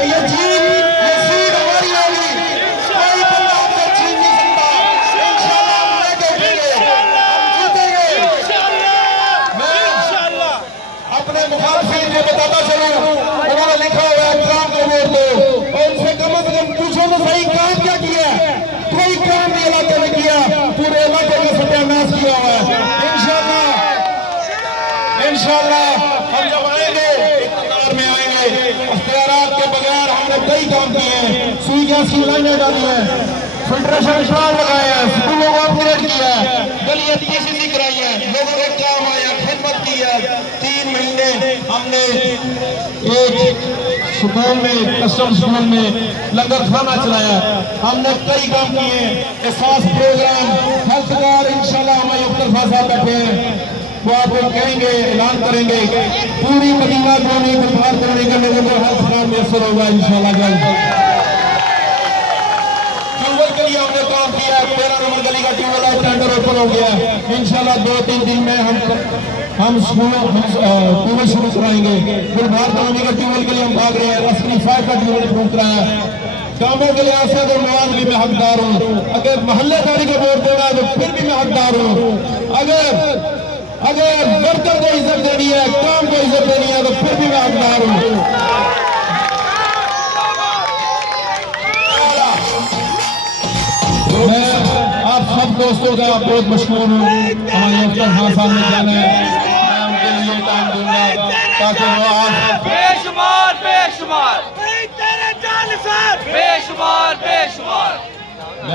कि ये सीट हमारी होगी, कोई बंदा हमसे छीन नहीं सकता। इंशाल्लाह हम लेके उठेंगे, हम जीतेंगे। मैं अपने मुखालफिन को बताता चलूं, उन्होंने लिखा हुआ है ट्रम्प को वोट दो, और उनसे कम पूछो तो सही काम क्या किया है? कोई काम नहीं इलाके में किया, पूरे इलाके का सत्यानाश किया हुआ है। इंशाल्लाह हम जब आएंगे इक़्तिदार में आएंगे, इख्तियारात के बगैर हमने कई काम किए हैं। सुई गैस की लाइनें डाली हैं, फिल्ट्रेशन प्लांट लगाए हैं, स्कूलों को अपग्रेड किया है, गलियां पीसीसी कराई है, लोगों के काम आया, खिदमत की है। 3 महीने हमने एक स्कूल में, कस्टम स्कूल में लंगर खाना चलाया। हमने कई काम किए, एहसास प्रोग्राम, हेल्थ कार्ड। इंशाल्लाह हमारे मुख्तलिफ साहब बैठे हैं, वो आपको कहेंगे, ऐलान करेंगे, पूरी मदीना कॉलोनी को बाहर करने के लोगों को हेल्थ कार्ड मैसर होगा इंशाल्लाह। ट्यूबवेल के लिए हमने काम किया, 13 नंबर गली का ट्यूबवेल टेंडर ओपन हो गया। इंशाल्लाह 2-3 दिन में हम ट्यूबवेल शुरू कराएंगे। फिर बाहर कॉलोनी का ट्यूबवेल के लिए हम भाग रहे हैं, असली 5 का ट्यूबवेल शुरू कराया। कामों के लिहाज से अगर मवाद भी मैं हकदार हूँ, अगर मोहल्लेदारी को वोट देना है तो फिर भी मैं हकदार हूँ। अगर वर्कर को इज्जत देनी है, काम को इज्जत देनी है तो फिर भी मैं हकदार हूँ। मैं आप सब दोस्तों का बहुत मशहूर हूँ। हमारे अफसर खान साहब ने जाना है, मैं उनके लिए टाइम दूंगा ताकि वो आप बेशुमार बेशुमार बेशुमार बेशुमार